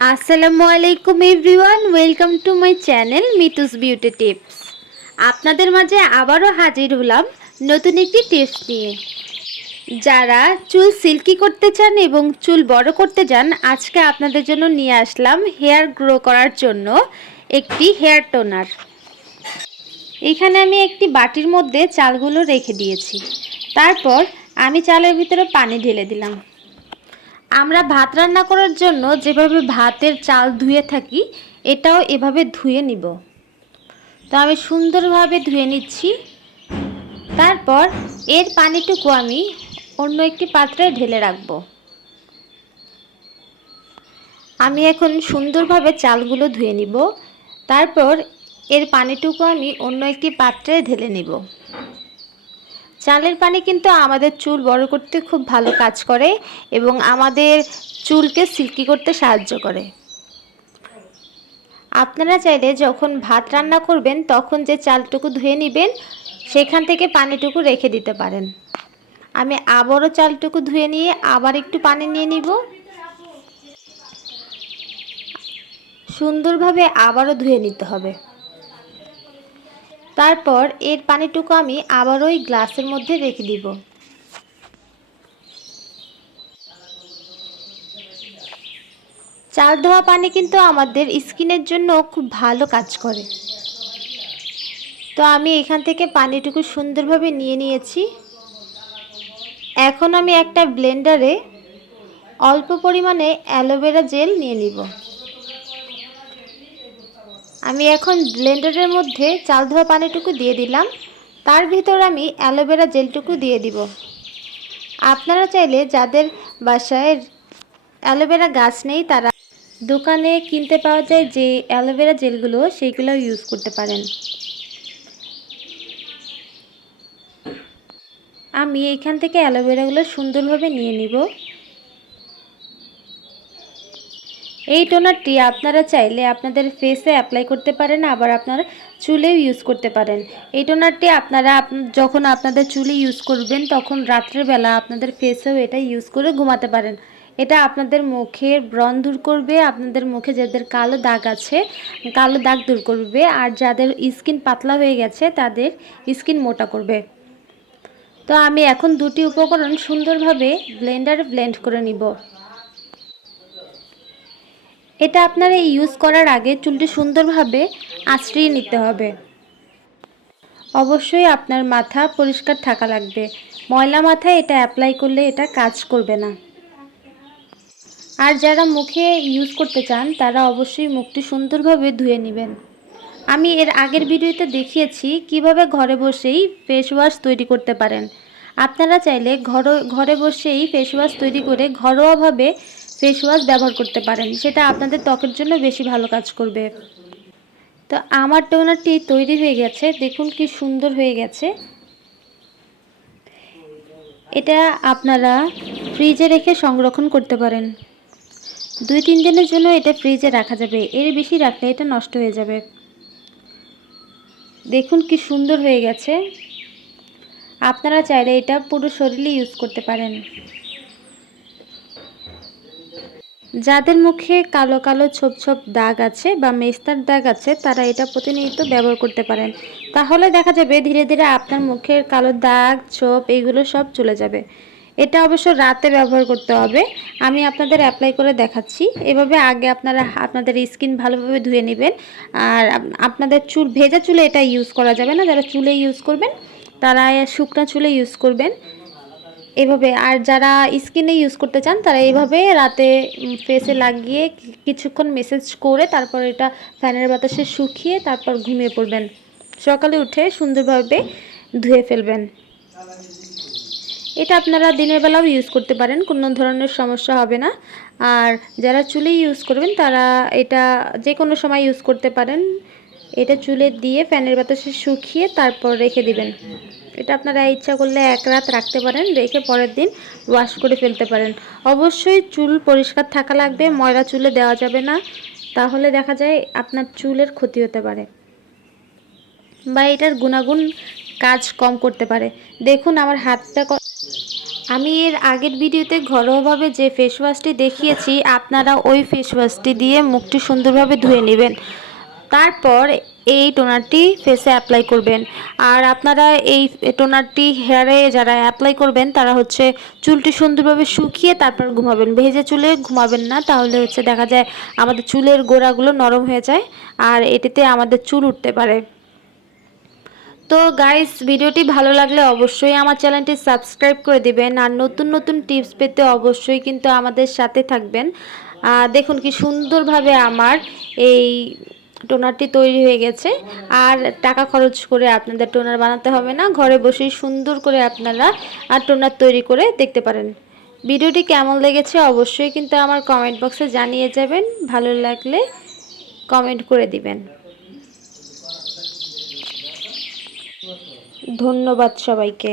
আসসালামু আলাইকুম everyone, welcome to my channel Mitu's beauty tips. আপনাদের মাঝে আবারও হাজির হলাম নতুন একটি টিপস নিয়ে। যারা চুল সিল্কি করতে চান এবং চুল বড় করতে চান, আজকে আপনাদের জন্য নিয়ে আসলাম হেয়ার গ্রো করার জন্য একটি হেয়ার টোনার। এখানে আমি একটি বাটির মধ্যে চালগুলো রেখে দিয়েছি। তারপর আমি চালের ভিতরে পানি ঢেলে দিলাম। আমরা ভাত রান্না করার জন্য যেভাবে ভাতের চাল ধুয়ে থাকি, এটাও এভাবে ধুয়ে নিব। তো আমি সুন্দরভাবে ধুয়ে নিচ্ছি। তারপর এর পানিটুকু আমি অন্য একটি পাত্রে ঢেলে রাখব। আমি এখন সুন্দরভাবে চালগুলো ধুয়ে নিব। তারপর এর পানিটুকু আমি অন্য একটি পাত্রে ঢেলে নিব। চালের পানি কিন্তু আমাদের চুল বড় করতে খুব ভালো কাজ করে এবং আমাদের চুলকে সিল্কি করতে সাহায্য করে। আপনারা চাইলে যখন ভাত রান্না করবেন তখন যে চালটুকু ধুয়ে নেবেন সেখান থেকে পানিটুকু রেখে দিতে পারেন। আমি আবারও চালটুকু ধুয়ে নিয়ে আবার একটু পানি নিয়ে নিব। সুন্দরভাবে আবারও ধুয়ে নিতে হবে। তারপর এর পানিটুকু আমি আবারও ওই গ্লাসের মধ্যে রেখে দিব। চাল ধোয়া পানি কিন্তু আমাদের স্কিনের জন্য খুব ভালো কাজ করে। তো আমি এখান থেকে পানিটুকু সুন্দরভাবে নিয়ে নিয়েছি। এখন আমি একটা ব্লেন্ডারে অল্প পরিমাণে অ্যালোভেরা জেল নিয়ে নিব। আমি এখন ব্লেন্ডারের মধ্যে চাল ধোয়া পানিটুকু দিয়ে দিলাম। তার ভিতর আমি অ্যালোভেরা জেলটুকু দিয়ে দিব। আপনারা চাইলে যাদের বাসায় অ্যালোভেরা গাছ নেই, তারা দোকানে কিনতে পাওয়া যায় যে অ্যালোভেরা জেলগুলো, সেইগুলো ইউজ করতে পারেন। আমি এখান থেকে অ্যালোভেরাগুলো সুন্দরভাবে নিয়ে নিব। এই টোনারটি আপনারা চাইলে আপনাদের ফেসে অ্যাপ্লাই করতে পারেন, আবার আপনারা চুলেও ইউজ করতে পারেন। এই টোনারটি আপনারা যখন আপনাদের চুলে ইউজ করবেন তখন রাত্রের বেলা আপনাদের ফেসেও এটা ইউজ করে ঘুমাতে পারেন। এটা আপনাদের মুখের ব্রণ দূর করবে, আপনাদের মুখে যাদের কালো দাগ আছে কালো দাগ দূর করবে, আর যাদের স্কিন পাতলা হয়ে গেছে তাদের স্কিন মোটা করবে। তো আমি এখন দুটি উপকরণ সুন্দরভাবে ব্লেন্ডারে ব্লেন্ড করে নিব। এটা আপনারা ইউজ করার আগে চুলটি সুন্দরভাবে আঁচড়িয়ে নিতে হবে। অবশ্যই আপনার মাথা পরিষ্কার থাকা লাগবে। ময়লা মাথায় এটা অ্যাপ্লাই করলে এটা কাজ করবে না। আর যারা মুখে ইউজ করতে চান তারা অবশ্যই মুখটি সুন্দরভাবে ধুয়ে নেবেন। আমি এর আগের ভিডিওতে দেখিয়েছি কিভাবে ঘরে বসেই ফেস ওয়াশ তৈরি করতে পারেন। আপনারা চাইলে ঘরে বসেই ফেস ওয়াশ তৈরি করে ঘরোয়াভাবে ফেস ওয়াশ ব্যবহার করতে পারেন। সেটা আপনাদের ত্বকের জন্য বেশি ভালো কাজ করবে। তো আমার টোনারটি তৈরি হয়ে গেছে, দেখুন কি সুন্দর হয়ে গেছে। এটা আপনারা ফ্রিজে রেখে সংরক্ষণ করতে পারেন। 2-3 দিনের জন্য এটা ফ্রিজে রাখা যাবে, এর বেশি রাখলে এটা নষ্ট হয়ে যাবে। দেখুন কি সুন্দর হয়ে গেছে। আপনারা চাইলে এটা পুরো শরীরে ইউজ করতে পারেন। যাদের মুখে কালো কালো ছোপ ছোপ দাগ আছে বা মেস্তার দাগ আছে, তারা এটা প্রতিনিয়ত ব্যবহার করতে পারেন। তাহলে দেখা যাবে ধীরে ধীরে আপনার মুখের কালো দাগ ছোপ এগুলো সব চলে যাবে। এটা অবশ্য রাতে ব্যবহার করতে হবে। আমি আপনাদের অ্যাপ্লাই করে দেখাচ্ছি। এভাবে আগে আপনারা আপনাদের স্কিন ভালোভাবে ধুয়ে নেবেন। আর আপনাদের চুল ভেজা চুলে এটা ইউজ করা যাবে না। যারা চুলে ইউজ করবেন তারা শুকনো চুলে ইউজ করবেন এভাবে। আর যারা স্কিনে ইউজ করতে চান তারা এইভাবে রাতে ফেসে লাগিয়ে কিছুক্ষণ ম্যাসাজ করে তারপর এটা ফ্যানের বাতাসে শুকিয়ে তারপর ঘুমিয়ে পড়বেন। সকালে উঠে সুন্দরভাবে ধুয়ে ফেলবেন। এটা আপনারা দিনের বেলাও ইউজ করতে পারেন, কোনো ধরনের সমস্যা হবে না। আর যারা চুলে ইউজ করবেন তারা এটা যে কোনো সময় ইউজ করতে পারেন। এটা চুলে দিয়ে ফ্যানের বাতাসে শুকিয়ে তারপর রেখে দিবেন। এটা আপনারা ইচ্ছা করলে 1 রাত রাখতে পারেন, রেখে পরের দিন ওয়াশ করে ফেলতে পারেন। অবশ্যই চুল পরিষ্কার থাকা লাগবে, ময়লা চুলে দেওয়া যাবে না, তাহলে দেখা যায় আপনার চুলের ক্ষতি হতে পারে বা এটার গুণাগুণ কাজ কম করতে পারে। দেখুন আমার হাতটা আমি এর আগের ভিডিওতে ঘরোয়াভাবে যে ফেস ওয়াশটি দেখিয়েছি, আপনারা ওই ফেস ওয়াশটি দিয়ে মুখটি সুন্দরভাবে ধুয়ে নেবেন। তারপর এই টোনারটি ফেসে অ্যাপ্লাই করবেন। আর আপনারা এই টোনারটি হেয়ারে যারা অ্যাপ্লাই করবেন তারা হচ্ছে চুলটি সুন্দরভাবে শুকিয়ে তারপর ঘুমাবেন। ভেজে চুলে ঘুমাবেন না, তাহলে হচ্ছে দেখা যায় আমাদের চুলের গোড়াগুলো নরম হয়ে যায় আর এটিতে আমাদের চুল উঠতে পারে। তো গাইস, ভিডিওটি ভালো লাগলে অবশ্যই আমার চ্যানেলটি সাবস্ক্রাইব করে দিবেন আর নতুন নতুন টিপস পেতে অবশ্যই কিন্তু আমাদের সাথে থাকবেন। দেখুন কি সুন্দরভাবে আমার এই টোনারটি তৈরি হয়ে গেছে। আর টাকা খরচ করে আপনাদের টোনার বানাতে হবে না, ঘরে বসেই সুন্দর করে আপনারা টোনার তৈরি করে দেখতে পারেন। ভিডিওটি কেমন লেগেছে অবশ্যই কিন্তু আমার কমেন্ট বক্সে জানিয়ে যাবেন, ভালো লাগলে কমেন্ট করে দিবেন। ধন্যবাদ সবাইকে।